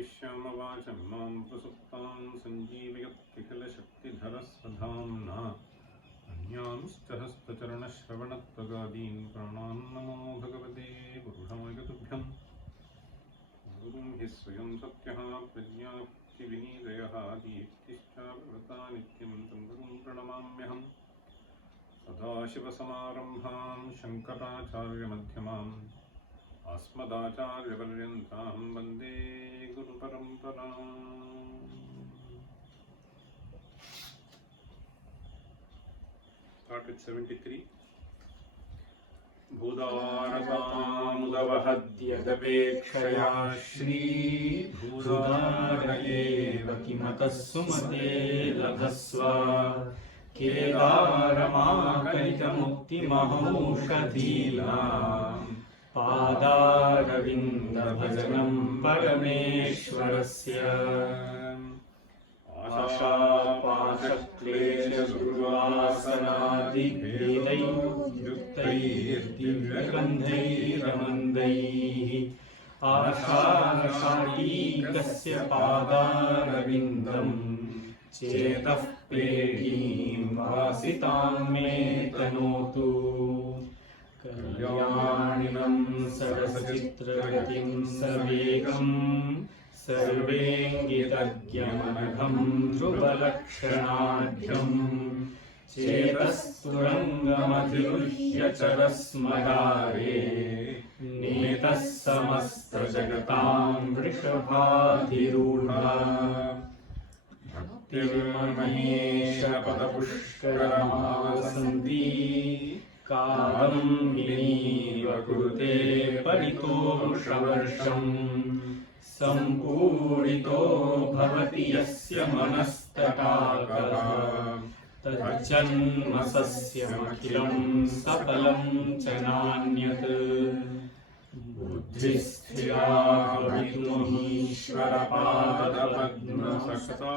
विश्वामवाचं मां प्रसुप्तां सञ्जीवयत्यखिलशक्तिधरस्वधाम्ना अन्यांश्च हस्तचरणश्रवणत्वगादीन् प्राणान् नमो भगवते पुरुषाय तुभ्यम्। गुरुं हि स्वयं सत्यः प्रज्ञाप्तिविनीतयः दीप्तिश्चाव्रता नित्यं तं गुरुं प्रणमाम्यहम्। सदाशिवसमारम्भां शङ्कराचार्यमध्यमाम् अस्मदाचार्यपर्यन्तां वन्दे गुरुपरम्पराम्। Start with 73. भूदारतामुदवहद्यदपेक्षया श्रीभूदार एव किमतः सुमते लभस्व केदारमाकलितमुक्तिमहौषधीनां पादारविन्दभजनं परमेश्वरस्य आशापाशक्लेशदुर्वासनादिभेदैर्युक्तैर्दिव्यगन्धैरमन्दैः आशाशाटीकस्य पादारविन्दं चेतः पेटीं वासितां मे तनोतु। कल्याणिनं सरसचित्रगतिं सवेगं सर्वेङ्गितज्ञमनघं ध्रुवलक्षणाढ्यं चेतस्तुरङ्गमधिरुह्य चरस्मदारे नेतः समस्तजगतां वृषभाधिरूढा। भक्तिर्महेशपदपुष्करमावसन्ती कालं विनीव कुरुते परितोषवर्षम् सम्पूरितो भवति यस्य मनस्तटाकः तज्जन्म सस्यमखिलं सफलं च नान्यत्। बुद्धिस्थिरा भवितुमीश्वरपादपद्मसक्ता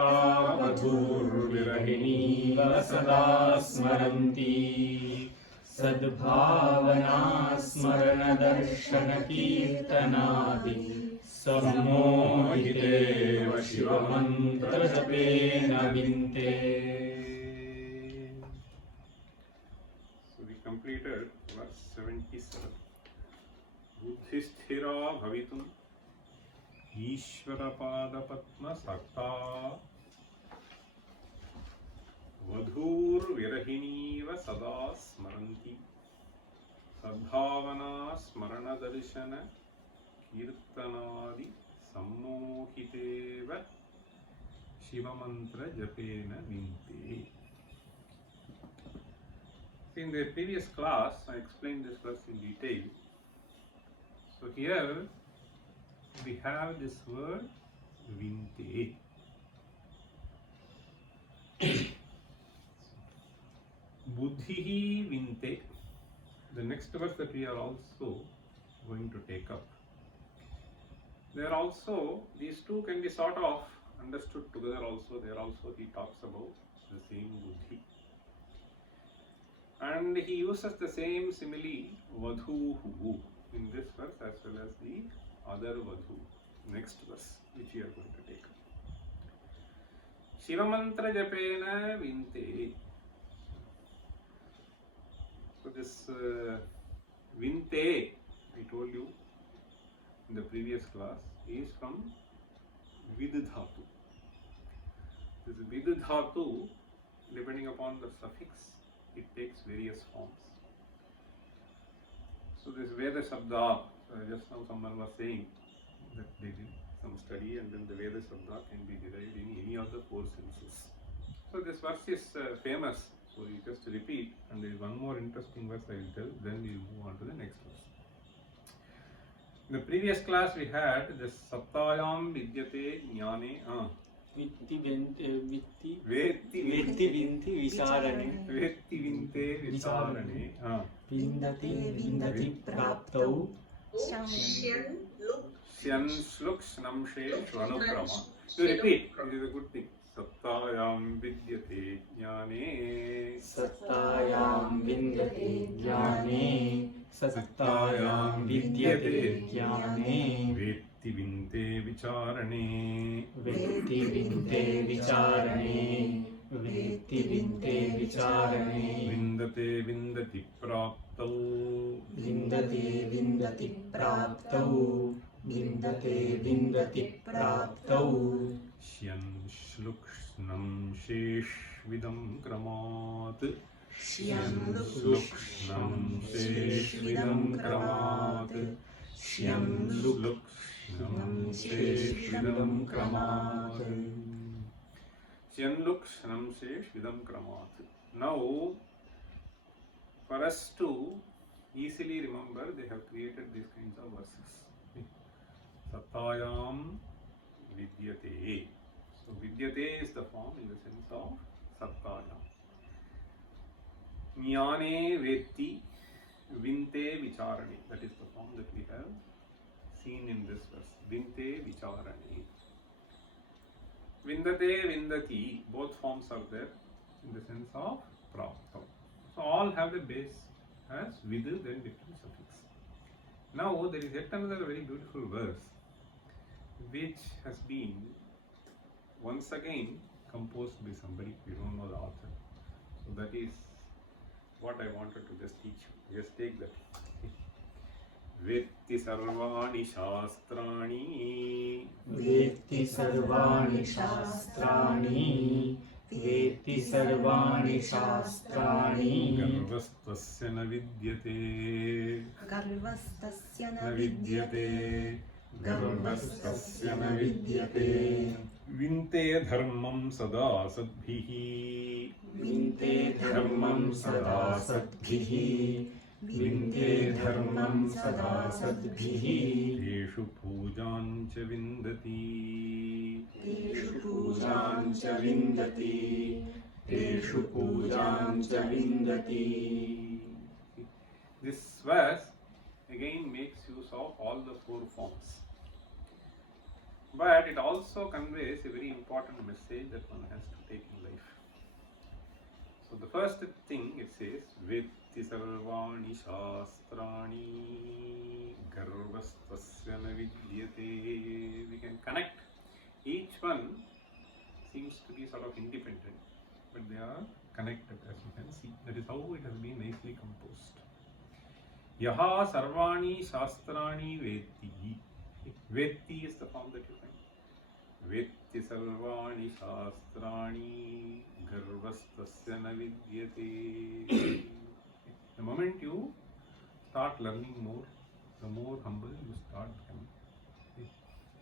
वधूर्विरहिणीव सदा स्मरन्ती सद्भावना स्मरणदर्शनकीर्तनादि सम्मोहितेव शिवमन्त्रजपेन विन्ते। So we completed verse 77. Buddhisthira bhavitum Ishvarapadapatmasakta Vadhur virahiniva sada smaranti Sadbhavana smarana darshana Kirtanadi sammohiteva Shivamantra japena vinte. In the previous class, I explained this verse in detail. So here we have this word vinte. Buddhihi vinte. The next verse that we are also going to take up. There also, these two can be sort of understood together also. There also he talks about the same buddhi. And he uses the same simile, vadhuhu, in this verse as well as the other vadhu, next verse, which we are going to take up. Shivamantra japena vinte. So this vinte, I told you in the previous class, is from vidhatu. This vidhatu, depending upon the suffix, it takes various forms. So this Veda Shabda, just now someone was saying that they did some study and then the Veda Shabda can be derived in any of the four senses. So this verse is famous, so you just repeat, and there is one more interesting verse I will tell, then we will move on to the next verse. In the previous class we had the Sattayam Vidyate Jnane Vitti vinti visarane vindati praptau Shyan Sluk Snamshe Shvanukrama. You repeat, it is a good thing. Sattayam Vidyate Jnane Sattayam Vidyate Jnane Sattayam Vidyate Jnane Vetti vinte vicharane. Vetti vinte vicharane. Vetti vinte vicharane. Vindate vindati praptau. Vindate vindati praptau. Vindate vindati praptau. Shyan shlukshnam sheshvidam kramat. Shyam Shlukshnam sheshvidam kramat. Shyam Shlukshnam sheshvidam kramat. Shyanlukshnam sheshvidam kramat. Now, for us to easily remember, they have created these kinds of verses. Sattayam vidyate. So vidyate is the form in the sense of sattayam. Jnane vetti vinte vicharane. That is the form that we have seen in this verse. Vinte vicharane. Vindate vindati. Both forms are there in the sense of praptam. So all have the base as vidu, then different suffix. Now there is yet another very beautiful verse which has been once again composed by somebody. We don't know the author. So that is what I wanted to just teach you. Just take that. Vetti sarvani shastrani. Vetti sarvani shastrani. Vetti sarvani shastrani. Garvastasya na vidyate. Garvastasya Na vidyate. Garvastasya na vidyate. Vinte dharmam sada sadbhihi. Vinte dharmam sada sadbhihi. Vinte dharmam sada sadbhihi. Teshu pujan cha vindati. Teshu pujan cha vindati. Teshu pujan cha vindati. This verse again makes use of all the four forms. But it also conveys a very important message that one has to take in life. So the first thing it says, Vetti sarvani shastrani garvastasya na vidyate. We can connect. Each one seems to be sort of independent, but they are connected, as you can see. That is how it has been nicely composed. Yaha sarvani shastrani vetti. Vetti is the form that you find. Vetti sarvani shastrani garvastasya na vidyate. The moment you start learning more, the more humble you start becoming.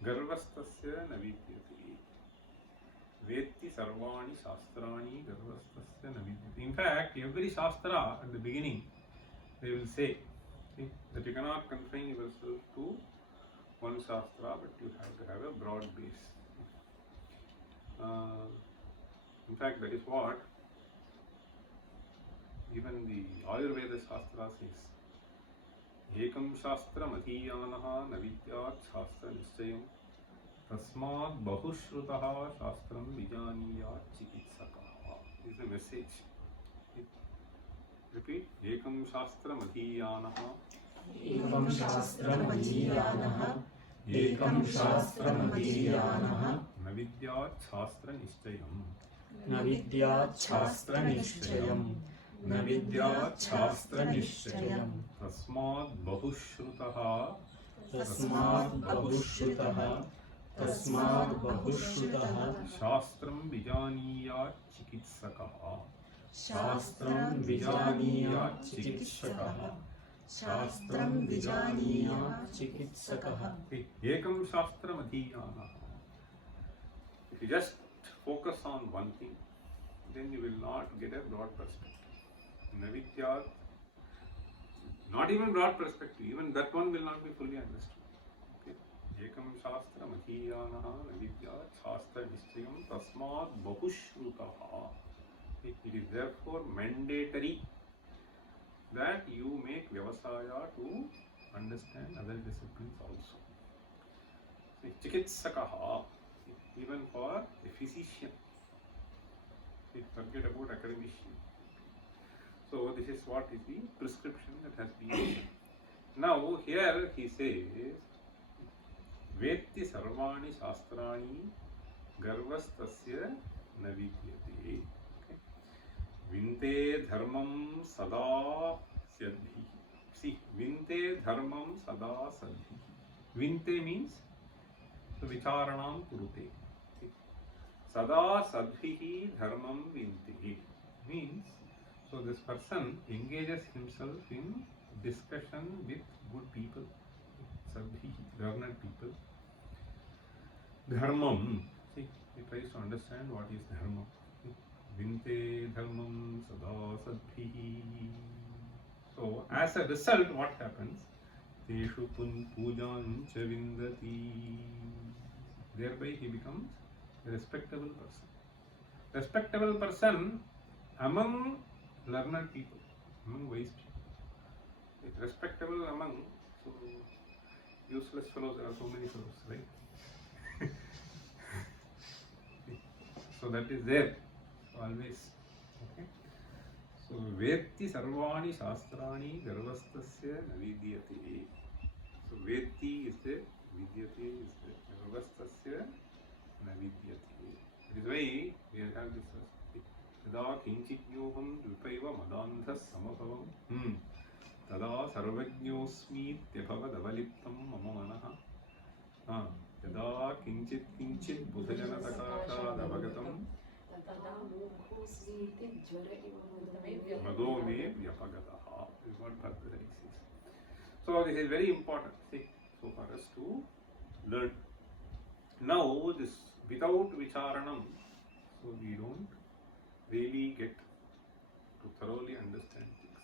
Garvastasya na vidyate. Vetti sarvani shastrani garvastasya na vidyate. In fact, every shastra at the beginning, they will say that you cannot confine yourself to one shastra, but you have to have a broad base. In fact, that is what even the Ayurveda Shastra says. Ekam shastram adhiyanaha navidyat shastra nischayam tasmad bahushrutaha shastram vijaniyat chikitsakaha. This is a message. Repeat. Ekam shastram adhiyanaha. Ekam shastram adhiyanaha. Ekam shastram adhiyanaha. Navidyat shastra nischayam. Navidyat shastra nischayam. Navidyat shastra nischayam. Tasmad bahushrutaha. Tasmad bahushrutaha. Tasmad bahushrutaha. Shastram vijaniyat chikitsakaha. Shastram vijaniyat chikitsakaha. Shastram vijaniyat chikitsakaha. Ekam shastram adhiyanaha. If you just focus on one thing, then you will not get a broad perspective. Navidyat, not even broad perspective, even that one will not be fully understood. Ekam shastram adhiyanaha navidyat shastra nischayam tasmad bahushrutaha. It is therefore mandatory that you make vyavasaya to understand other disciplines also. So, chikitsakaha, even for a physician. Forget about academician. So this is what is the prescription that has been given. Now here he says, Vetti sarvani shastrani garvastasya na vidyate. Vinte dharmam sada sadhi. See, vinte dharmam sada sadhi. Vinte means so vicharanam kurute. Sada sadhihi dharmam vinti means so this person engages himself in discussion with good people, sadhihi, learned people. Dharmam, see, he tries to understand what is dharma. Vinte dharmam sada sadhihi. So as a result, what happens? Teshu pujan cha vindati. Thereby he becomes a respectable person. Respectable person among learned people, among wise people. Respectable among so useless fellows, there are so many fellows, right? So that is there always. Okay. So vetti sarvani shastrani garvastasya navidyate. So vetti is there, vidyate is there, garvastasya navidyate. That is why we have this verse. Tada kinchityoham dvipaiva madandhas samabhavam tada sarvajñosmi tyabhavad avaliptam mama manaha tada kinchit kinchit buddhajana takashad avagatam Mado me vyapagataha is what Bhakti says. So this is very important, see, so for us to learn. Now this without vicharanam, so we don't really get to thoroughly understand things.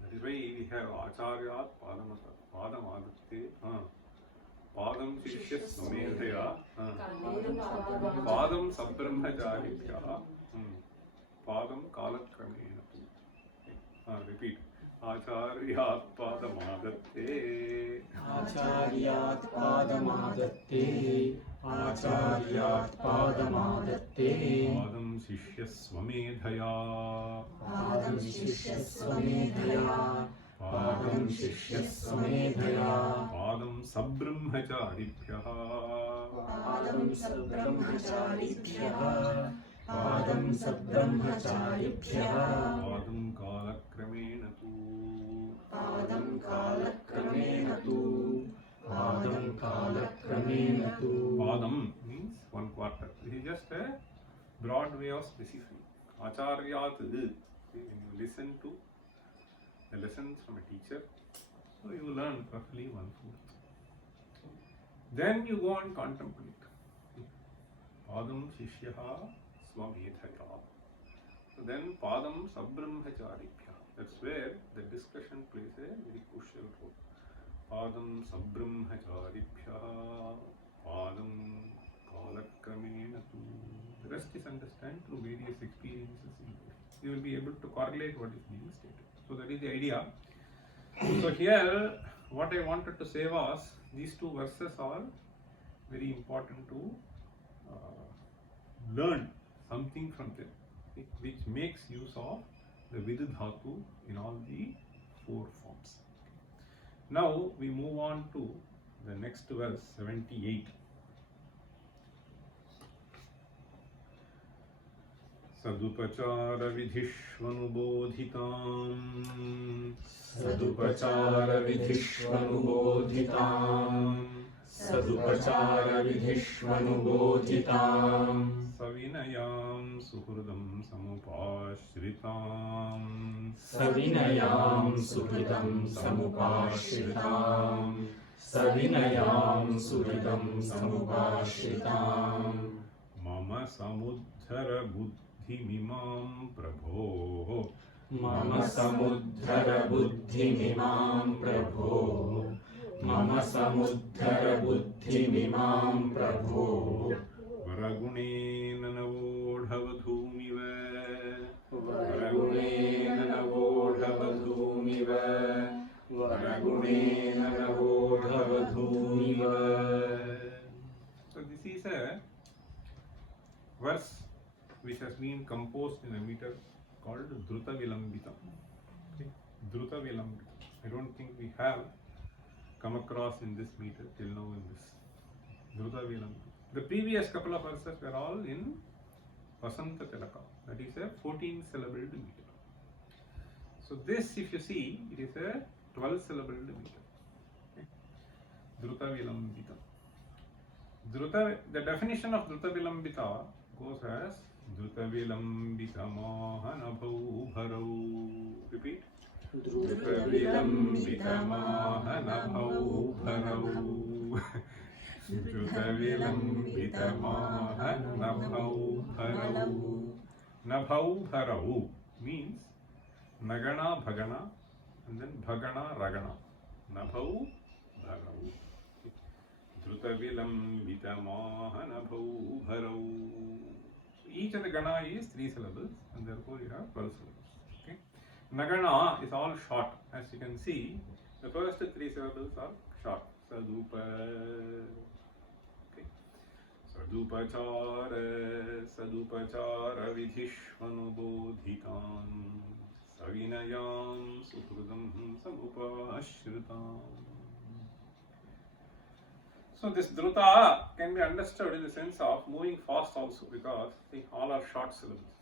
That is why we have acharyat padamadatte padam shishyas samedhaya padam sabbrahmacharibhya padam kalakramena. Repeat. Acharyat padamadatte Acharyat padamadatte Acharyat padamadatte Padam shishyasvamedhaya Padam shishyasvamedhaya Padam shishyasvamedhaya Padam sabbrahmacharibhya Padam sabbrahmacharibhya Padam sabbrahmacharibhya Padam kalakramena tu Padam kalakramena tu Padam kalakramena tu. Padam means 1/4. This is just a broad way of specifying. Acharyat, when you listen to the lessons from a teacher, so you learn roughly 1/4. Then you go and contemplate. Padam shishyaha swamedhaya. So then Padam sabbrahmacharibhya. That's where the discussion plays a very crucial role. Padam sabbrahmacharibhya Padam kalakramena tu. The rest is understood through various experiences in life. You will be able to correlate what is being stated. So that is the idea. So here what I wanted to say was these two verses are very important to learn something from them, which makes use of the vidhatu in all the 4 forms. Now we move on to the next verse 78. Sadupachara vidhishvanubodhitam Sadupachara vidhishvanubodhitam Sadupachara vidhishvanubodhitam Savinayam suhridam samupashritam Savinayam suhridam samupashritam Savinayam suhridam samupashritam Mama samudhara buddhimimam prabho Mama samudhara buddhimimam prabho Mama samudhara buddhimimam prabho Varagunena navodhavadhumiva Varagunena navodhavadhumiva Varagunena navodhavadhumiva. So this is a verse which has been composed in a meter called Dhruta Vilambita. Okay. Dhruta Vilambita. I don't think we have come across in this meter till now in this Dhruta Vilam. The previous couple of verses were all in Vasanta Tilaka, that is a 14 syllabled meter. So this, if you see, it is a 12 syllabled meter. Okay. Dhruta Vilambita. The definition of Dhruta Vilambita goes as Dhruta Vilambita Mohanabhau Bharau. Repeat. Dhruta Vilambita Mohanabhau Bharau. Dhruta Vilambita Mohanabhau Bharau. Nabhau Bharau means Nagana Bhagana and then Bhagana Ragana. Nabhau Bharau. Dhruta Vilambita Mohanabhau Bharau. Each of the Gana is 3 syllables and therefore you have 12 syllables. Okay. Nagana is all short. As you can see, the first 3 syllables are short. Sadupa. Okay. Sadupachara vidhishvanubodhitam savinayam suhrudam samupashritam. So this Dhruta can be understood in the sense of moving fast also, because see, all are short syllables.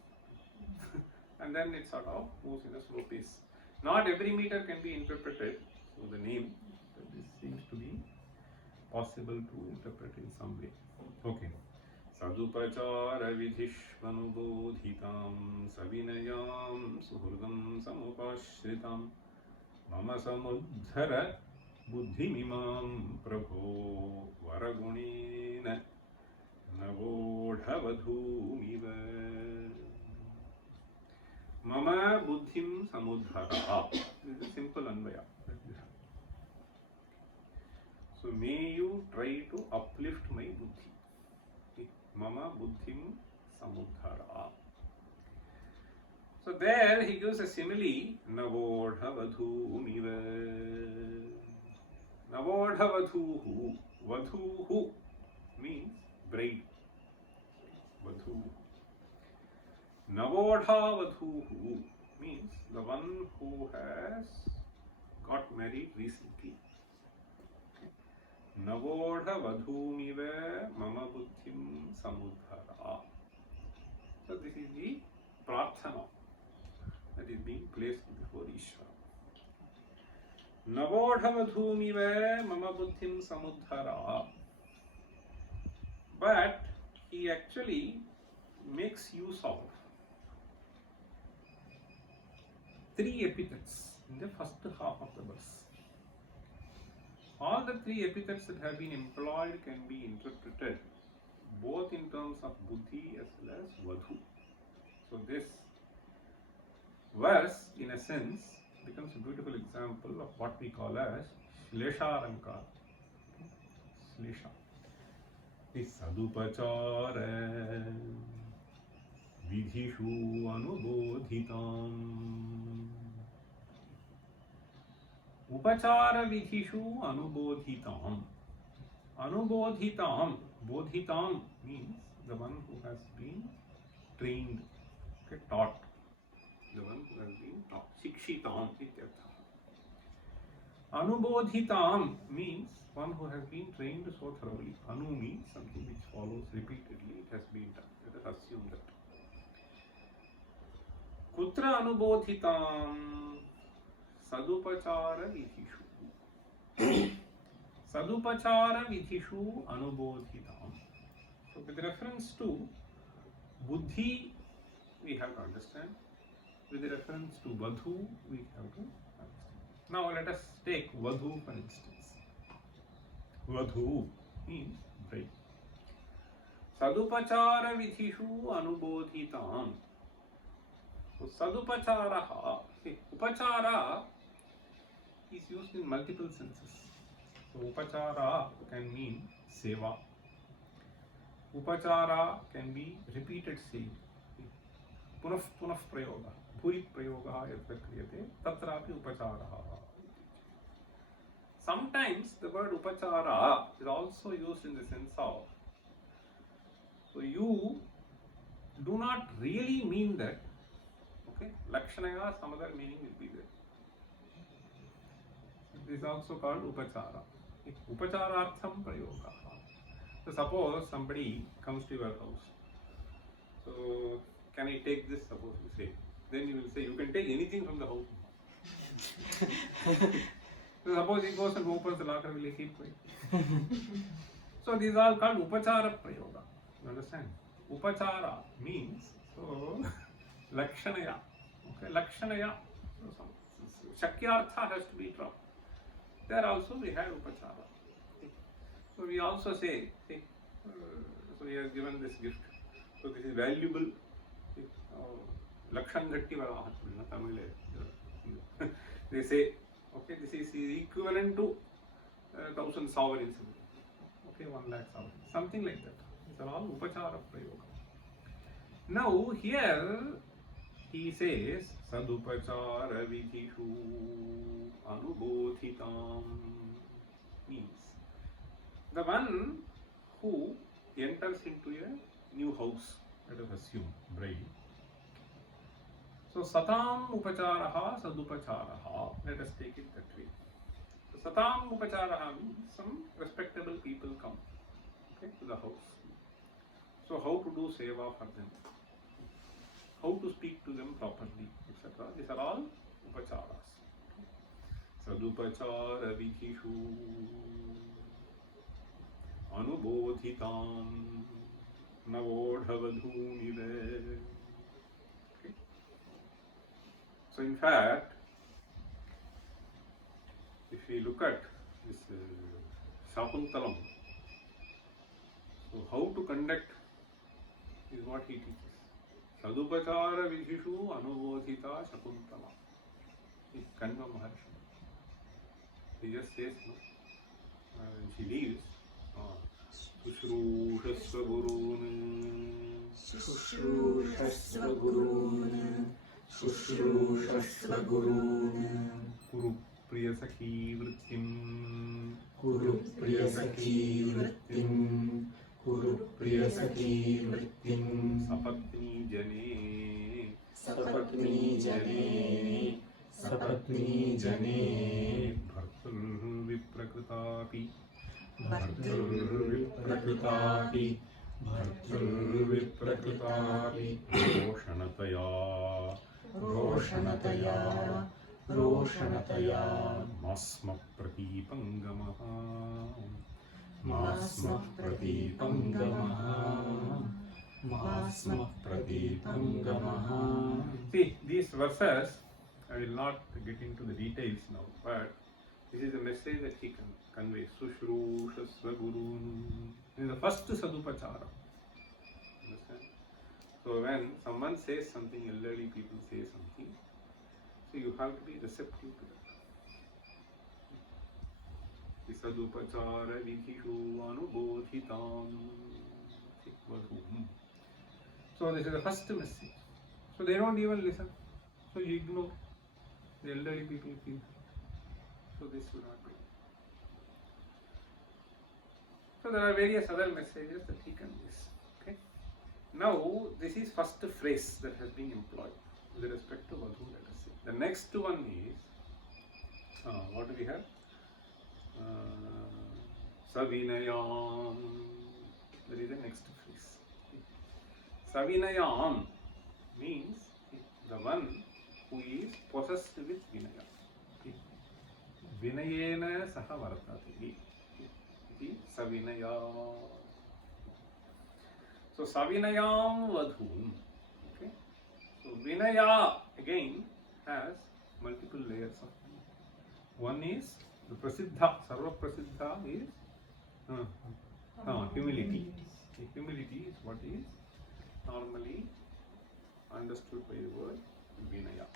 And then it sort of moves in a slow pace. Not every meter can be interpreted, so the name, this seems to be possible to interpret in some way. Okay. Sadupachara vidhishvanubodhitam savinayam suhurdam samupashritam mama samudhara buddhimimam prabho varagunena navodhavadhumiva mama buddhim samudhara. This is a simple anvaya. So may you try to uplift my buddhi. Mama buddhim samudhara. So there he gives a simile. Navodhavadhumiva. Navodhavadhuhu. Vadhuhu means bride. Vadhu. Navodhavadhuhu means the one who has got married recently. Navodhavadhumiva mama buddhim samudhara. So this is the prarthana that is being placed before Ishvara. Navodhavadhumiva mama buddhim samudhara. But he actually makes use of 3 epithets in the first half of the verse. All the 3 epithets that have been employed can be interpreted both in terms of buddhi as well as vadhu. So this verse, in a sense, becomes a beautiful example of what we call as Shlesharankar. Shlesha. The Sadupachara Vidhishu Anubodhitam. Upachara Vidhishu Anubodhitam. Anubodhitam. Bodhitam means the one who has been trained, okay, taught. The one who has been taught. Shikshitam ityartha. Anubodhitam means one who has been trained so thoroughly. Anu means something which follows repeatedly. It has been done. Let us assume that. Kutra anubodhitam sadupachara vidhishu. Sadupachara vidhishu anubodhitam. So with reference to buddhi, we have to understand. With reference to vadhu, we have to understand. Now let us take vadhu for instance. Vadhu means bride. Sadupachara vidhishu anubodhitam. So sadupacharaha, see, upachara is used in multiple senses. So upachara can mean seva. Upachara can be repeated saying. Punaf prayoga. Bhuri prayoga yatra kriyate. Tatrapi upacharaha. Sometimes the word upachara is also used in the sense of, so you do not really mean that. Okay, Lakshanaya, some other meaning will be there. This is also called upachara. Upacharartham prayoga. So suppose somebody comes to your house. So can I take this? Suppose you say. Then you will say you can take anything from the house. So suppose he goes and opens the locker, will he keep quiet? So these are called upachara prayoga. You understand? Upachara means so lakshanaya. Okay, lakshanaya. So shakyartha has to be dropped. There also we have upachara. So we also say, so he has given this gift. So this is valuable. Lakshangatti Varahatmina Tamil. They say, okay, this is equivalent to 1,000 sovereigns. Okay, 1 lakh sovereigns. Something like that. These are all upachara prayoga. Now here he says, Sadupachara vidhishu anubodhitam, means the one who enters into a new house, let us assume, bride. So satam upacharaha sadupacharaha, let us take it that way. So satam upacharaha means some respectable people come, okay, to the house. So how to do seva for them, how to speak to them properly, etc. These are all upacharas. Sadupachara vidhishu anubodhitam navodhavadhunive. Okay. So in fact, if we look at this Shakuntalam, so how to conduct is what he teaches. Sadupachara vidhishu anubodhita Shakuntala. It's Kanva Maharshi. He just says, no. When she leaves, Sushrushasva Gurun, Sushrushasva Gurun, Sushrushasva Gurun, Kuru Priyasakhi Vrittim, Kuru Priyasakhi Vrittim, Kuru Priyasakhi Vrittim, Sapatni Jane, Sapatni Jane, Sapatni Jane, Bhartur Viprakritapi, Bhartur Viprakritapi, Bhartur Viprakritapi, Roshanataya, Roshanataya, Roshanataya, Masma Pratipangamaha, Masma Pratipangamaha, Masma Pratipangamaha. See, these verses, I will not get into the details now, but this is a message that he conveys. Sushrushasva Gurun. This is the first Sadupachara. Understand? So when someone says something, elderly people say something, so you have to be receptive to that. Sadupachara vidhishu anubodhitam. So this is the first message. So they don't even listen. So you ignore. The elderly people feel. So this should not be. So there are various other messages that he conveys. Okay. Now this is first phrase that has been employed with respect to Vadhu, let us say. The next one is what do we have? Savinayam. That is the next phrase. Savinayam means the one who is possessed with Vinaya. Vinayena saha vartati. Savinaya. So Savinayam Vadhum. Okay. So Vinaya again has multiple layers of meaning. One is the Prasiddha, Sarva Prasiddha is humility. The humility is what is normally understood by the word Vinaya.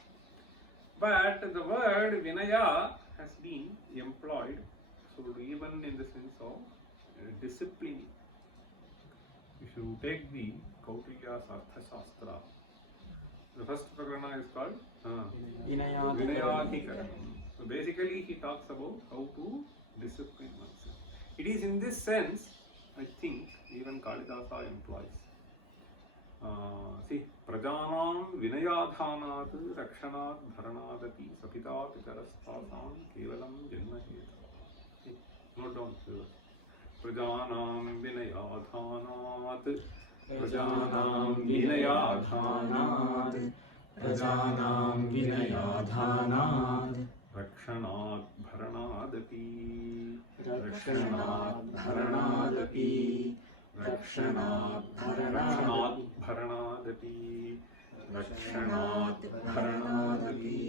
But the word Vinaya has been employed so even in the sense of discipline. If you take the Kautilya's Artha Shastra, the first prakarana is called Vinayadhikaranam. So basically he talks about how to discipline oneself. It is in this sense, I think, even Kalidasa employs. See, Prajanam Vinayadhanat Rakshanat Dharanadati Sapita Pitarastasam Kevalam Janma note down. Prajanam vinayadhanat. Prajanam vinayadhanat. Prajanam vinayadhanat. Rakshanat bharanadapi. Rakshanat bharanadapi. Rakshanat bharanadapi. Bharanadapi. Rakshanat bharanadapi.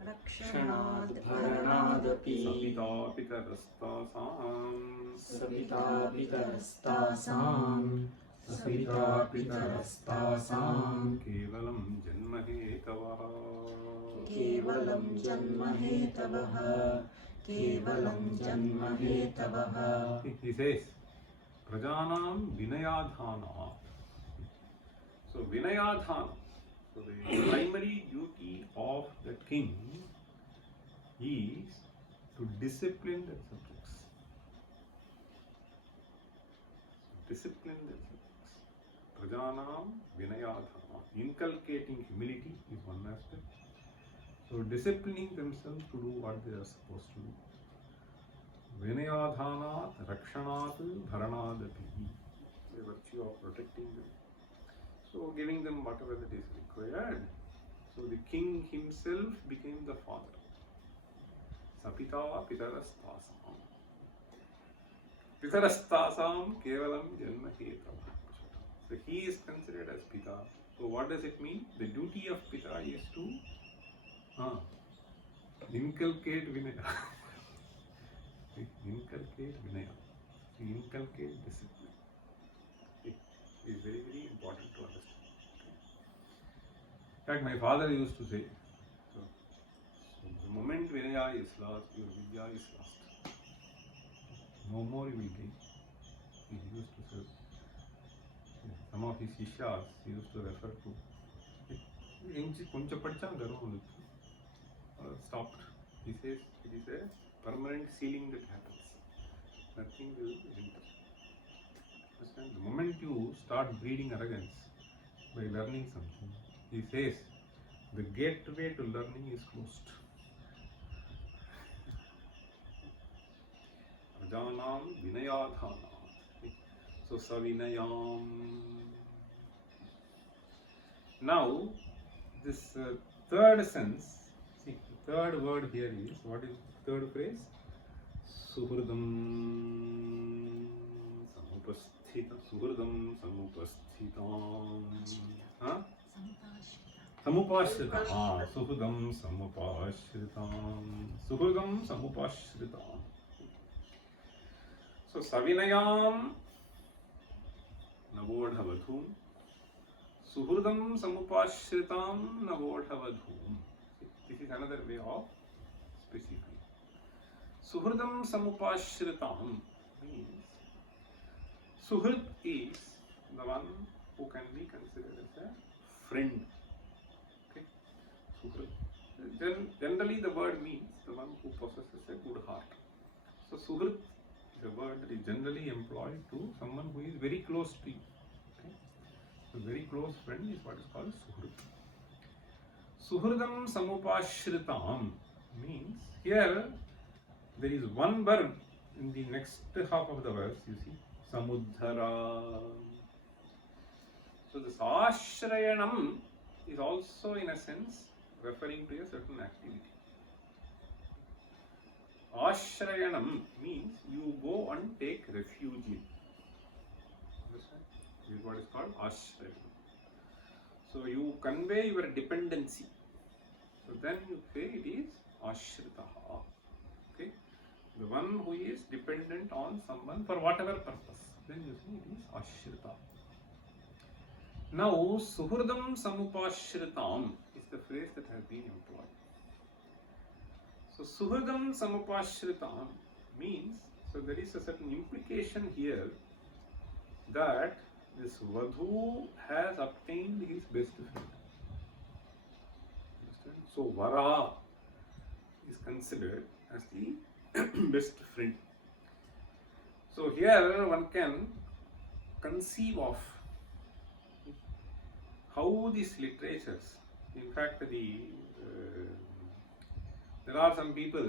Rakshanat Bharanadapi. Sapita pitarastasam. Sapita pitarastasam. Sapita pitarastasam. Kevalam janmahetavaha. Kevalam janmahetavaha. Kevalam janmahetavaha. He says, Prajanam vinayadhana. So vinayadhana. So the primary duty of the king is to discipline the subjects. Discipline the subjects. Prajanam vinayadhana. Inculcating humility is one aspect. So disciplining themselves to do what they are supposed to do. Vinayadhanat rakshanat bharanadapi. The virtue of protecting them. So giving them whatever that is required. So the king himself became the father. Sapita pitarastasam. Pitarastasam kevalam janma hetava. So he is considered as pita. So what does it mean? The duty of pita is to inculcate vinaya. Inculcate vinaya. Inculcate discipline. It is very, very important to understand. In fact, my father used to say, so the moment vinaya is lost, your vidya is lost. No more you will gain. He used to say, some of his shishyas he used to refer to. Stopped. He says it is a permanent sealing that happens. Nothing will enter. Understand? The moment you start breeding arrogance by learning something, he says the gateway to learning is closed. Prajanam vinayadhana. So savinayam. Now this third sense, see, the third word here is, what is the third phrase? Suhridam samupasthita. Suhridam samupasthitam. Samupashritam. Suhridam samupashritam. Suhridam samupashritam. So savinayam navodhavadhum. Suhridam samupashritam navodhavadhum. This is another way of specifying. Suhridam samupashritam means Suhrid is the one who can be considered as a friend. Okay? Suhrid. Generally the word means the one who possesses a good heart. So Suhrid is a word that is generally employed to someone who is very close to you. Okay? A very close friend is what is called Suhrid. Suhridam samupashritam means, here there is one verb in the next half of the verse, you see, samudhara. So this ashrayanam is also in a sense referring to a certain activity. Ashrayanam means you go and take refuge in. Understand? This is what is called ashrayanam. So you convey your dependency. So then you say it is ashritaha. Okay? The one who is dependent on someone for whatever purpose. Then you say it is ashrita. Now, suhridam samupashritam is the phrase that has been employed. So suhridam samupashritam means, so there is a certain implication here that this Vadhu has obtained his best friend. Understand? So Vara is considered as the best friend. So here one can conceive of how these literatures, in fact there are some people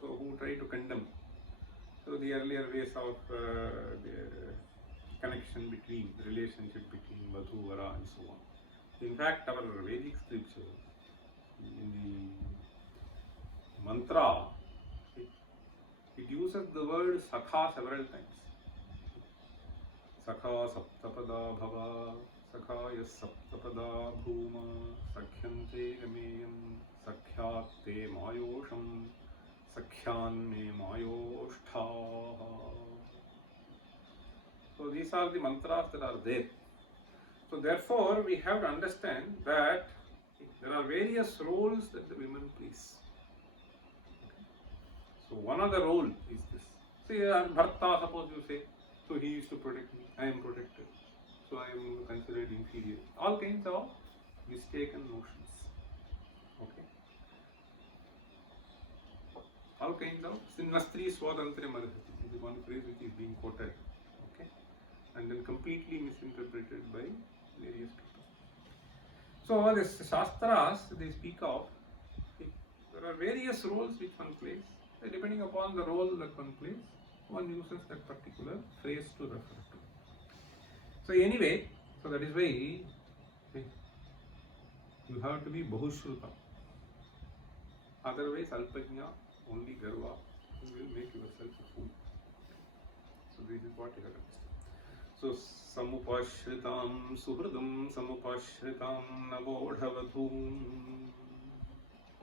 who try to condemn So the earlier ways of the connection between, the relationship between Vadhu, Vara and so on. In fact, our Vedic scriptures, in the mantra, it uses the word Sakha several times. Sakha Saptapada Bhava, Sakha Yas Saptapada Bhuma, Sakhyante Gameyam, Sakhyate Mayosham, Sakhyan Me Mayoshta. So these are the mantras that are there. So therefore, we have to understand that there are various roles that the women plays. So one of the role is this. See, Bharta, suppose you say, so he used to protect me, I am protected, so I am considered inferior. All kinds of mistaken notions. Okay. All kinds of Sinnastri Swatantre Marhati is one phrase which is being quoted. Okay. And then completely misinterpreted by various people. So this Shastras, they speak of, there are various roles which one plays. Depending upon the role that one plays, one uses that particular phrase to refer to. So anyway, so that is why you have to be Bahushruta. Otherwise, Alpajna, only Garva, you will make yourself a fool. So this is what you have to understand. So Samupashritam Suhridam Samupashritam Navodhavadhum.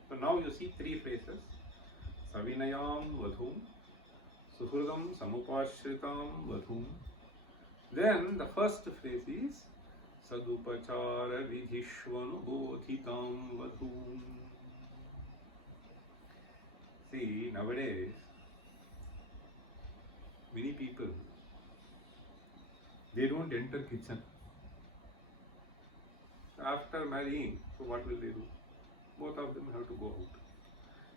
So now you see three phrases. Savinayam Vadhum, Suhridam Samupashritam Vadhum. Then the first phrase is Sadupachara Vidhishvanu Bodhitam Vadhum. See, nowadays, many people, they don't enter kitchen. After marrying, so what will they do? Both of them have to go out.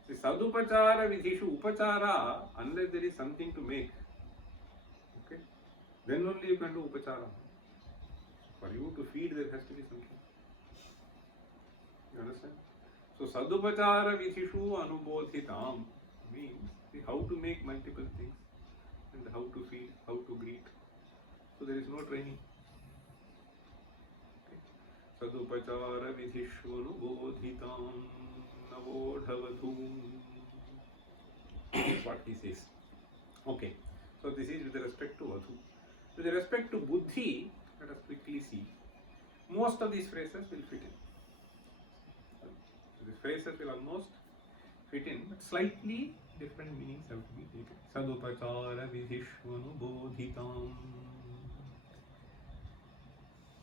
The Sadupachara Vidhishu Upachara, unless there is something to make, okay, then only you can do Upachara. For you to feed, there has to be something. You understand? So Sadupachara Vidhishu Anubodhitam means how to make multiple things and how to feed, how to greet. So there is no training. Okay. Sadupachara Vidhishu Anubodhitam. That's what he says. Okay, so this is with respect to Vadhu. With respect to Buddhi, let us quickly see. Most of these phrases will fit in. So these phrases will almost fit in, but slightly different meanings have to be taken. Sadupachara Vidhishvanu Bodhitam.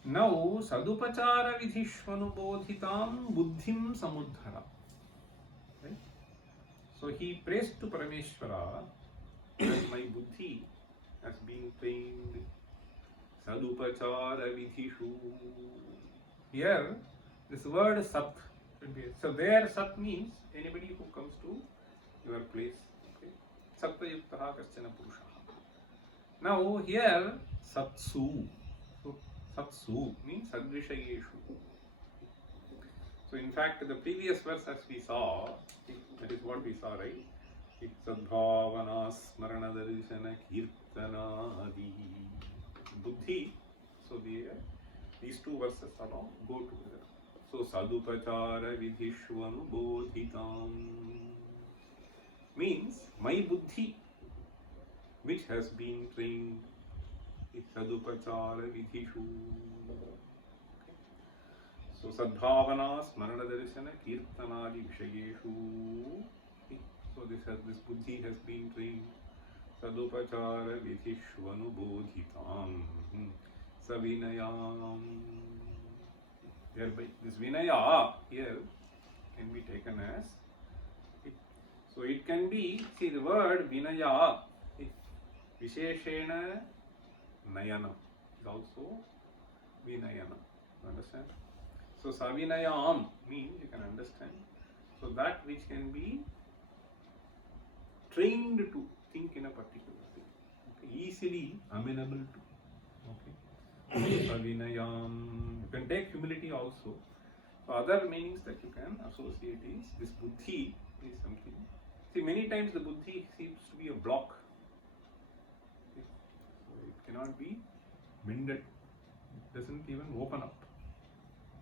Now, Sadupachara Vidhishvanu Bodhitam Buddhim Samudhara. Right? So he prays to Parameshwara that my buddhi has been trained. Sadupachara Vidhishu. Here, this word Sat should be. So there Sat means anybody who comes to your place. Okay? Sattayuktaha kaschana purushaha. Now here Satsu. So Satsu means Sadvishayeshu. So in fact, the previous verse as we saw, that is what we saw, right? Sadbhavana Smarana Darshana Kirtanadi Buddhi. So these two verses along go together. So Sadupachara Vidhishvanu Bodhitam means my Buddhi which has been trained. Sadupachara Vidhishu. So Sadbhavana Smarana Darshana Kirtanadi Vishayeshu. So this Buddhi has been trained. Sadupachara Vidhishvanu Bodhitam Savinayam. Thereby this Vinaya here can be taken as, so it can be, see the word Vinaya, Visheshena Nayana is also Vinayana. Understand? So Savinayam means you can understand. So that which can be trained to think in a particular way, okay, easily amenable to. Okay. Savinayam. You can take humility also. So other meanings that you can associate is this buddhi is something. See, many times the buddhi seems to be a block cannot be mended. It doesn't even open up.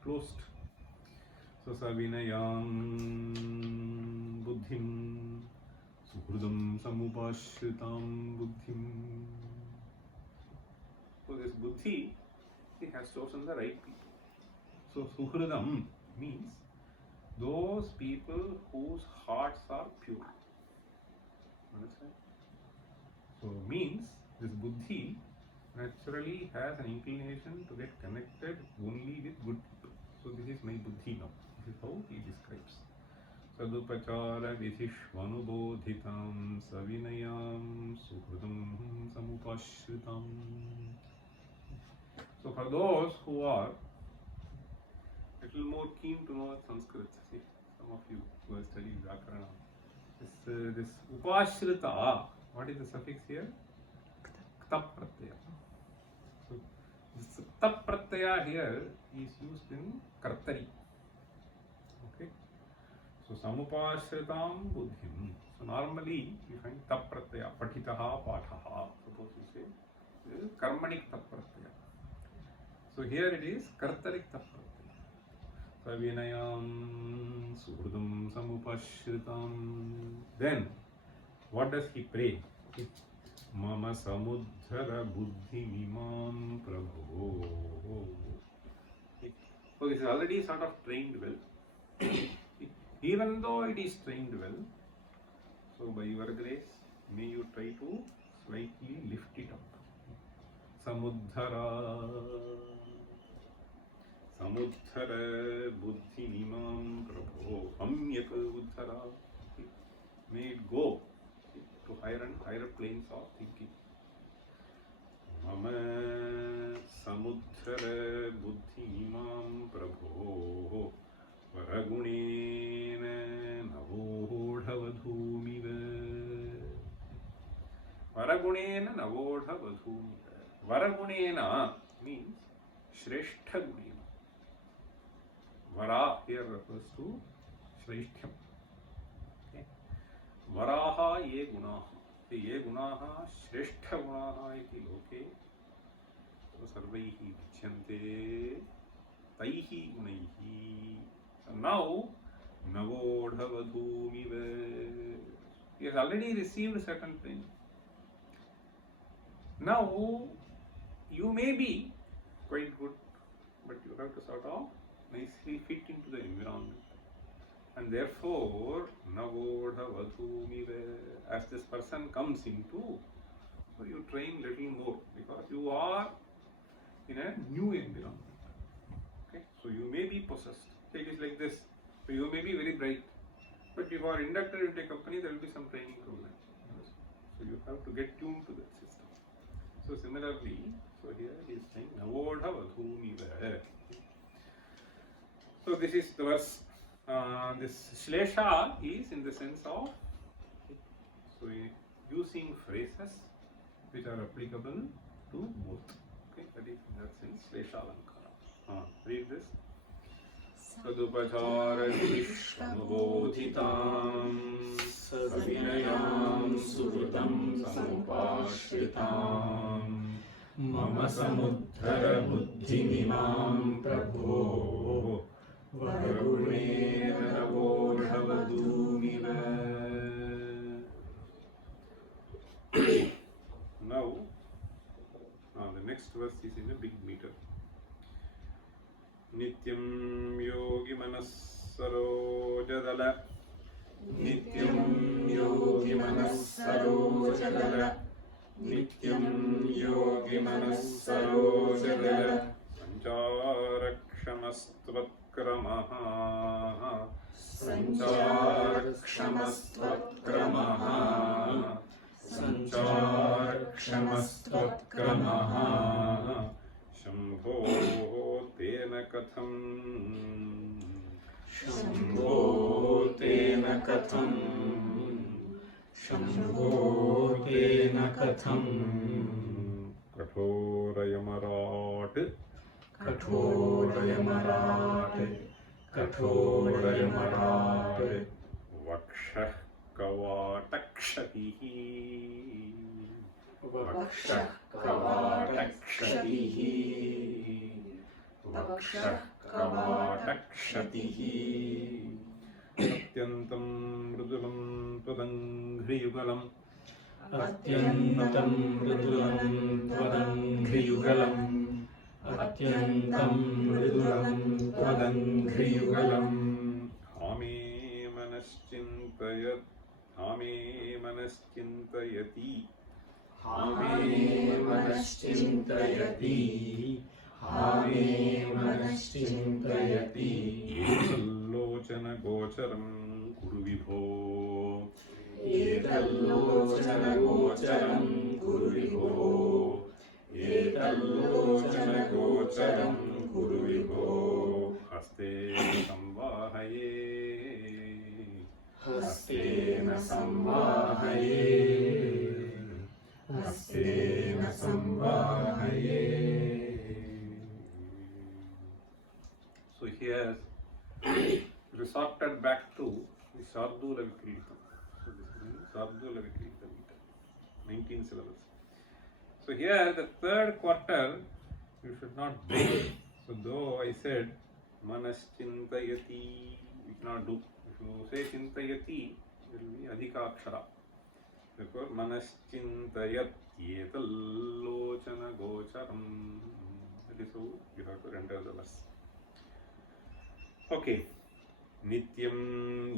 Closed. So savinayam buddhim suhridam samupashritam buddhim. So this buddhi, he has chosen the right people. So suhridam means those people whose hearts are pure. Understand? So means this buddhi naturally has an inclination to get connected only with good people. So this is my buddhi now. This is how he describes. Sadupachara vidhishvanubodhitam savinayam suhridam samupashritam. So for those who are little more keen to know Sanskrit, see, some of you who have studied Vyakarana, this upashrita, what is the suffix here? Kta pratyaya. So this kta pratyaya here is used in kartari. Okay. So samupashritam buddhim. So normally you find kta pratyaya, patitaha, pathaha. Suppose you say karmanik kta pratyaya. So here it is kartarik kta pratyaya. Savinayam suhridam samupashritam. Then what does he pray? Mama samudhara buddhi mimam prabhu. So this is already sort of trained well. Even though it is trained well, so by your grace, may you try to slightly lift it up. Samudhara buddhi mimam prabhu. Amyak uddhara. May it go to higher and higher planes of thinking. Mama samudhara buddhi imam prabho varagunena navodhavadhumiva. Varagunena navodhavadhumiva. Varagunena means shrestha gunena. Vara here refers to shreshtham. Varaha ye gunaha. Ye gunaha shrestha gunaha iti loke sarvaihi vichyante taihi gunaihi. So now navodhavadhumiva. He has already received certain training. Now you may be quite good, but you have to sort of nicely fit into the environment. And therefore, navodhavadhumiva, as this person comes into, so you train little more because you are in a new environment. Okay, so you may be possessed. It is like this. So you may be very bright, but if you are inducted into a company, there will be some training program. So you have to get tuned to that system. So similarly, so here he is saying navodhavadhumiva. So this is the verse. This shlesha is in the sense of so using phrases which are applicable to both. Okay, that is in that sense shlesha alankara. Read this. Sadupachara vishvanubodhitam savinayam suhridam samupashritam mama samudhara buddhimimam prabho varagurena navodhavadhumiva. Now, the next verse is in a big meter. Nityam yogi manassarojadala. Nityam yogi manassarojadala. Nityam yogi manassarojadala. Sancharakshamastvatkramaha. Sancharakshamastvatkramaha. Sancharakshamastvatkramaha. Shambho tena katham. Shambho tena katham. Shambho tena katham. Kathorayamarat. Kathorayamarat. Kathorayamarat. Vakshah kavatakshatihi. Vakshah Kavatakshatihi. Vakshah Kavatakshatihi. Atyantam mrudulam tvadangriyugalam. Atyantam mrudulam tvadangriyugalam. Atyantam mrudulam tvadangriyugalam. Hame manaschintayat. Hame manaschintayati. Hame manaschintayati. Hame manaschintayati. Lochana gocharam kuru vibho. Etallochana gocharam kuru vibho. Etallochana gocharam kuru vibho. Haste samvahaye. Hastena samvahaye. Hastena samvahaye. So he has resorted back to the Shardula Vikrita. So this is Shardula Vikrita, 19 syllables. So here the third quarter you should not break. So though I said manaschintayati, you cannot do. If you say chintayati, it will be adhika akshara. Therefore manaschintayat yetallochana gocharam. That is how you have to render the verse. Okay. Nityam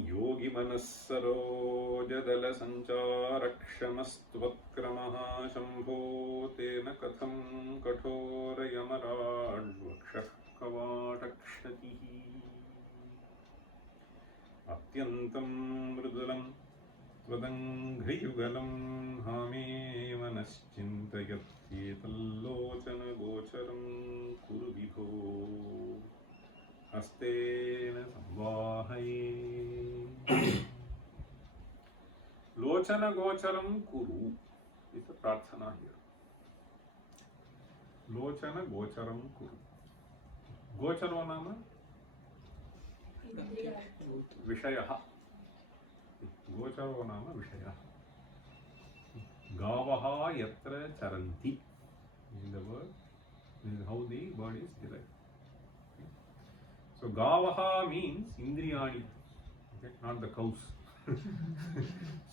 yogi manassarojadala sancharakshamastvakramaha shambho tena katham kathora yamarad vakshah kavatakshatihi. Atyantam mrudulam tvadangriyugalam hame manaschintayat yetallochana gocharam kuru vibho. Hastena samvahaye. Lochana gocharam kuru is a prarthana here. Lochana gocharam kuru. Gocharo nama Vishayaha. Gocharo nama Vishayaha. Gavaha yatra charanti. In the word, this is how the word is derived. So Gavaha means Indriyani, okay? Not the cows.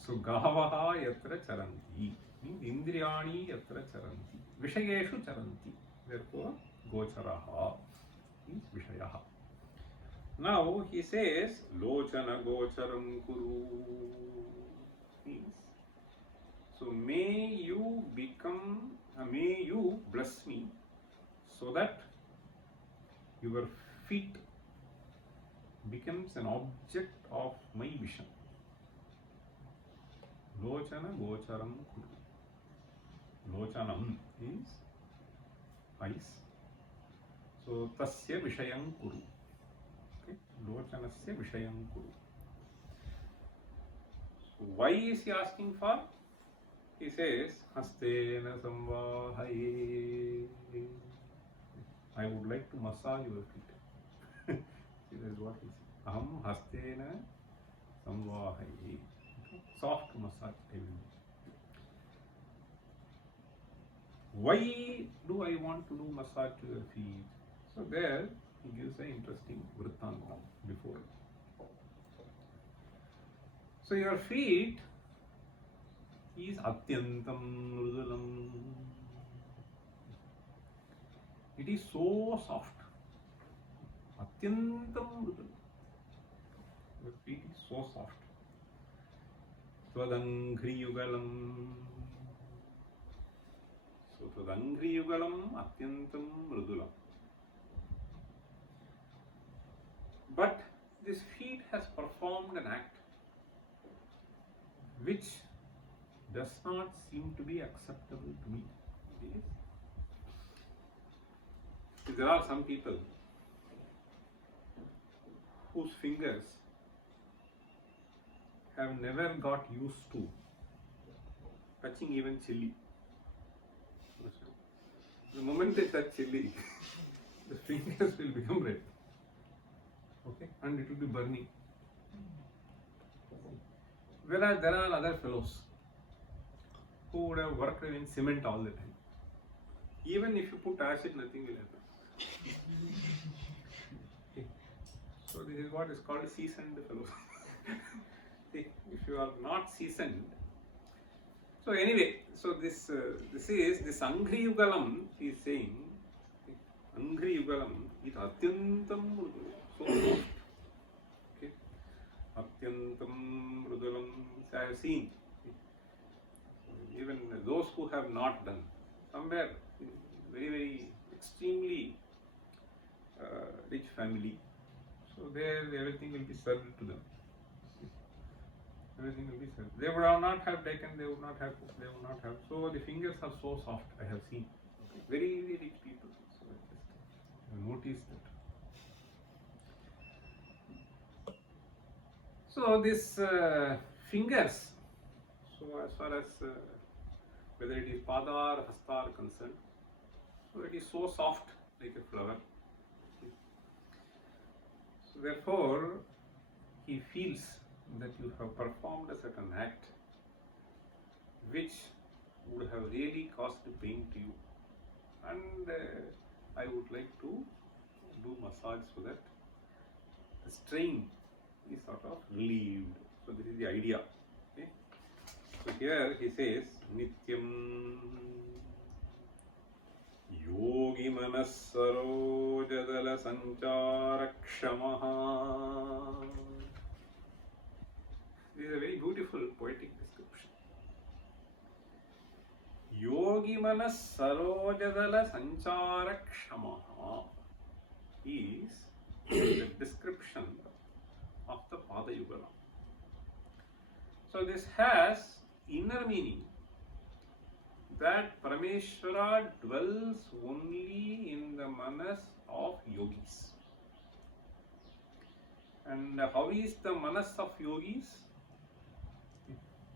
So Gavaha yatra charanti means Indriyani yatra charanti. Vishayeshu charanti. Therefore Gocharaha means Vishayaha. Now he says Lochana Gocharam Kuru means, so may you bless me so that your feet becomes an object of my vision. Lochana gocharam kuru. Lochanam is eyes. So tasya vishayam kuru. Okay. Lochanasya vishayam kuru. So why is he asking for? He says hastena samvahaye. I would like to massage your feet. See, that is what he says. Aham hastena samvahaye. Okay. Soft massage I will do. Why do I want to do massage to your feet? So there he gives an interesting vrittanta before. So your feet is atyantam mrudulam. It is so soft. Atyantam mrudulam. Your feet is so soft. Tvadangriyugalam. So tvadangriyugalam atyantam mrudulam. But this feet has performed an act which does not seem to be acceptable to me. Yes. There are some people whose fingers have never got used to touching even chili. The moment they touch chili, the fingers will become red. Okay, and it will be burning. Whereas there are other fellows who would have worked in cement all the time. Even if you put acid, nothing will happen. Okay. So this is what is called seasoned fellow. See, if you are not seasoned. So anyway, so this is this Angri Yugalam, he is saying, Angri Yugalam is Atyantam Mrudulam. So soft. Okay. Atyantam Mrudulam, I have seen. Even those who have not done, somewhere very, very extremely rich family, so there everything will be served to them. Everything will be served. They would not have taken, they would not have cooked, they would not have. So the fingers are so soft, I have seen. Okay. Very, very rich people. So I just noticed that. So this fingers, so as far as whether it is pada or hasta are concerned, so it is so soft like a flower. So therefore, he feels that you have performed a certain act which would have really caused pain to you, and I would like to do massage so that the strain is sort of relieved. So this is the idea. Okay? So here he says Nityam Yogi Manas Sarojadala Sanchara Kshamaha. This is a very beautiful poetic description. Yogi Manas Sarojadala Sanchara Kshamaha is the description of the Pada Yugala. So this has inner meaning that Parameshwara dwells only in the manas of yogis. And how is the manas of yogis?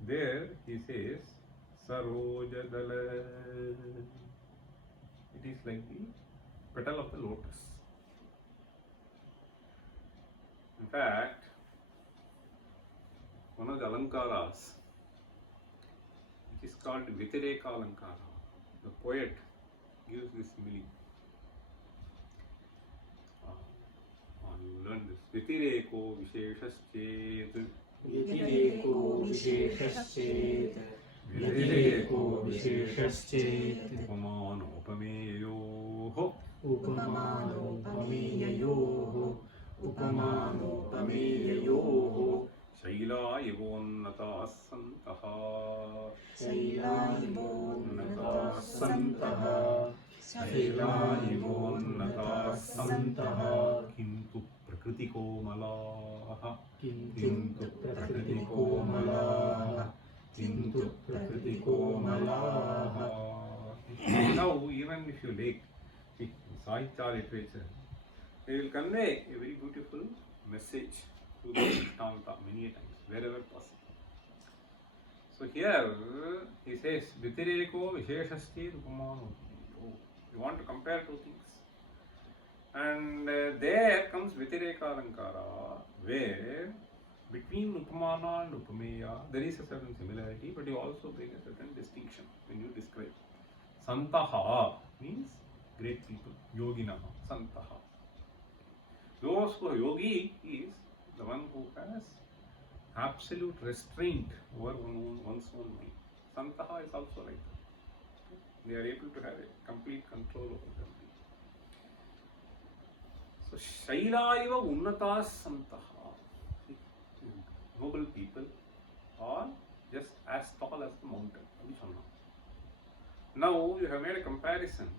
There he says Sarojadala. It is like the petal of the lotus. In fact, one of the alankaras, which is called Vitireka Alankara, the poet gives this simile. You learn this. Vitireko Visheshaschet. Vitireko Visheshaschet. Vitireko Visheshaschet. Upamanopameyoho. Upamanopameyoho. Upamanopameyoho. Shaila Ivonnata Santaha. Shaila Ivonnata Santaha. Shaila Ivonnata Santaha. Kintu Prakritiko Malaha. Kintu Prakritiko Malaha. Kintu Prakritiko Malaha. Now, even if you like Sahitya literature, they will convey a very beautiful message to the Drishtanta many times, wherever possible. So here he says, Vitireko Visheshasti Upamano. You want to compare two things. And there comes Vitireka Alankara, where between Upamana and Upameya there is a certain similarity, but you also bring a certain distinction when you describe. Santaha means great people, Yoginaha, Santaha. Those who are yogi is the one who has absolute restraint over one's own mind. Santaha is also like that. They are able to have a complete control over them. So Shailaiva Unnatas Santaha. Noble people are just as tall as the mountain. Now you have made a comparison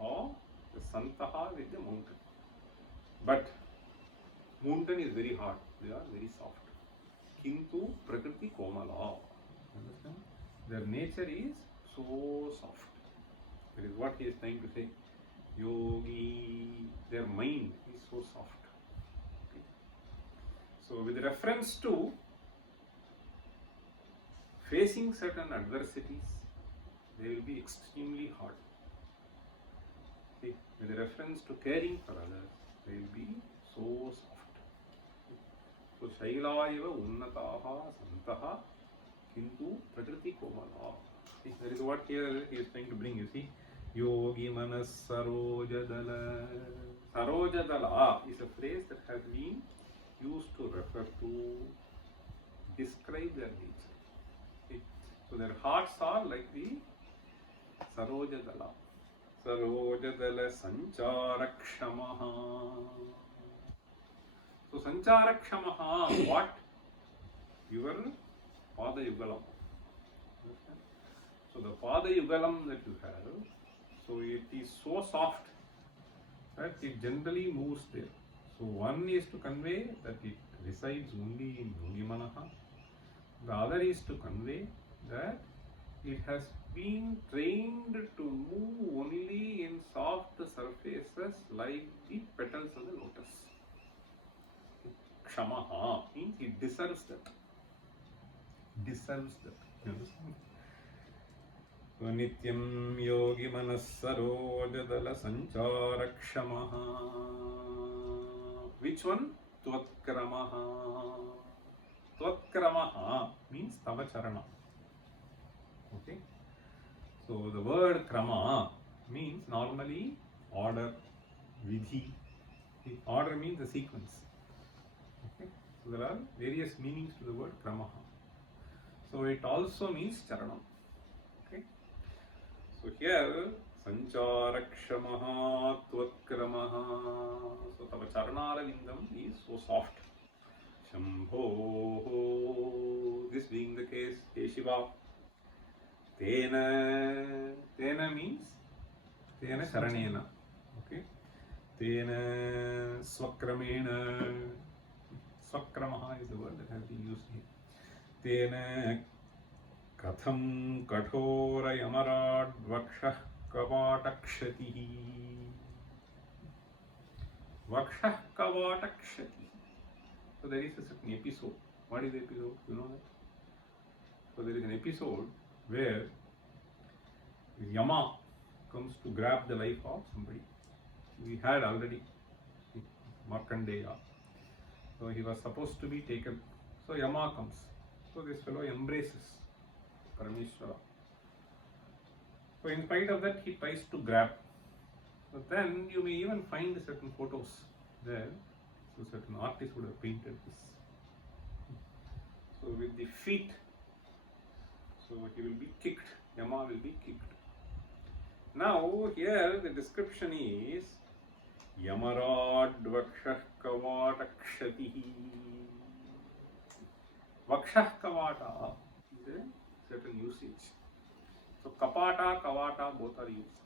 of the Santaha with the mountain. But mountain is very hard, they are very soft. Kintu Prakriti Komala. Understand? Their nature is so soft. That is what he is trying to say. Yogi, their mind is so soft. Okay. So with reference to facing certain adversities, they will be extremely hard. Okay. With reference to caring for others, they will be so soft. So Shailaiva Unnataha Santaha kintu prakriti komala. See, that is what here he is trying to bring. You see, yogi manas sarojadala. Sarojadala is a phrase that has been used to refer to describe their nature. See? So their hearts are like the sarojadala. Sarojadala sancharakshamaha. So sancharakshamaha, what? Your padayugalam. So the padayugalam that you have, so it is so soft that it generally moves there. So one is to convey that it resides only in yogi manaha. The other is to convey that it has been trained to move only in soft surfaces like the petals of the lotus. Kshamaha means it deserves that. Deserves that. You understand? So nityam yogi manasarojadala sancharakshamaha. Which one? Tvatkramaha. Tvatkramaha means tava charana. Okay. So the word krama means normally order, vidhi. The order means the sequence. Okay. So there are various meanings to the word kramaha. So it also means charanam. Okay. So here sancharakshamaha tvatkramaha. So tava charanaravindam is so soft. Shambho. This being the case, Hey Shiva. Tena. Tena means Tena Sharanena. Okay. Tena Swakramena. Swakramaha is the word that has been used here. Tena Katham Kathora Yamarad Vakshah Kavatakshati. Vakshah Kavatakshati. So there is a certain episode. What is the episode? You know that? So there is an episode where Yama comes to grab the life of somebody. We had already Markandeya. So he was supposed to be taken. So Yama comes. So this fellow embraces Parameshwara. So in spite of that, he tries to grab. So then you may even find certain photos there. So certain artists would have painted this. So with the feet, so he will be kicked. Yama will be kicked. Now here the description is Yamarad Vakshah Kavatakshatihi. Vakshah Kavata is a certain usage. So Kapata, Kavata both are used.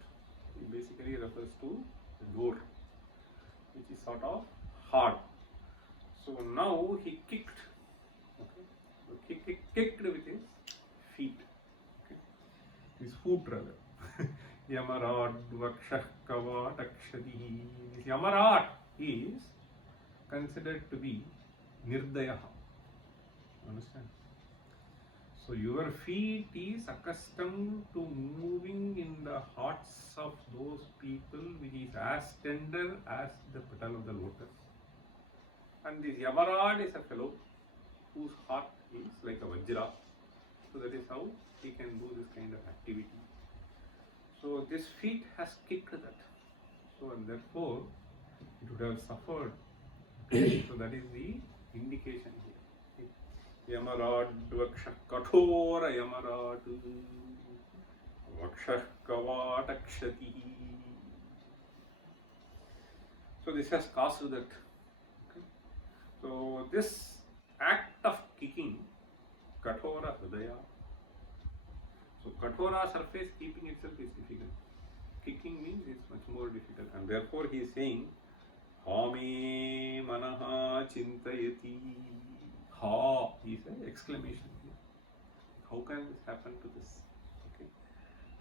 It basically refers to the door, which is sort of hard. So now he kicked. Okay. So he kicked with his feet. Okay. His foot rather. Yamarad Vakshah Kavatakshatihi. This Yamarad is considered to be Nirdayaha. Understand? So your feet is accustomed to moving in the hearts of those people which is as tender as the petal of the lotus. And this Yamarad is a fellow whose heart is like a Vajra. So that is how he can do this kind of activity. So this feet has kicked that. So and therefore it would have suffered. Okay. So that is the indication here. Yamarad Vakshah Kathora Yamarad Vakshah Kavatakshati. So this has caused that. Okay. So this act of kicking, Kathora Hridaya. So Kathora surface keeping itself is difficult. Kicking means it's much more difficult, and therefore he is saying Hame Manaha Chintayati. Ha is an exclamation here. How can this happen to this? Okay.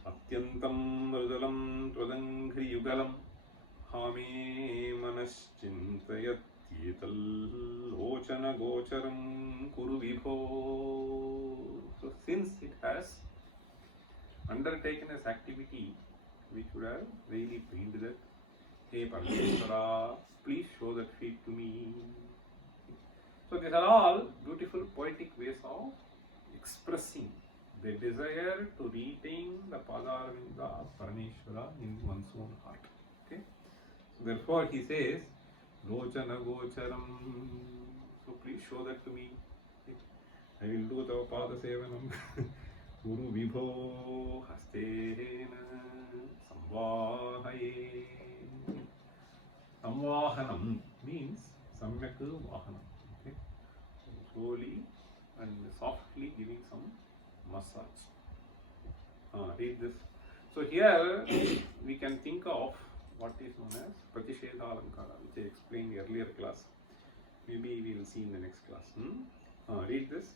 Atyantam Mrudalam Twadangri Yugalam Hame Manas Chintayatyetal Ochana Gocharam Kuru Vibho. So since it has undertaken as activity which would have really pained that, Hey Parameshwara, please show that feet to me. So these are all beautiful poetic ways of expressing possessing, they desire to retain the Padaravinda of Parameshwara in one's own heart. Okay? So therefore he says, Lochana Gocharam. So please show that to me. I will do the Pada Sevanam. Guru Vibho Hastena Samvahaye. Samvahanam means Samyak Vahanam. Okay? Slowly and softly giving some massage. Read this. So here we can think of what is known as Pratishedha Alankara, which I explained in the earlier class. Maybe we will see in the next class. Read this.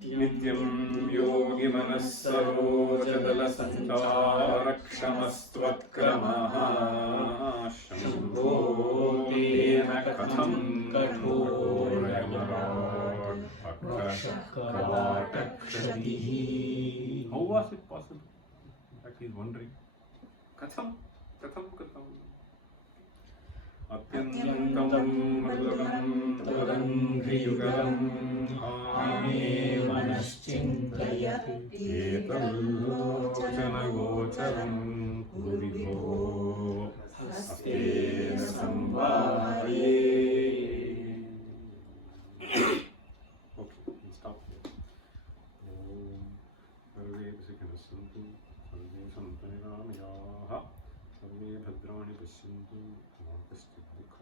Nityam yogi manassarojadala sancharakshamastvatkramaha shambho tena katham kathorayamarat akshakavatakshatihi. How was it possible? That he is wondering. Katham katham. Atyantam mrudalam tadandriyugalam ame manaschintayati etallochana gocharam gurubhyo hastena samvahaye. Okay, we'll stop here. Om Sarve Sikanasantu Sarve Santaniramayaha Sarve Bhadrani Pashyantu Ma Kaschid Dukha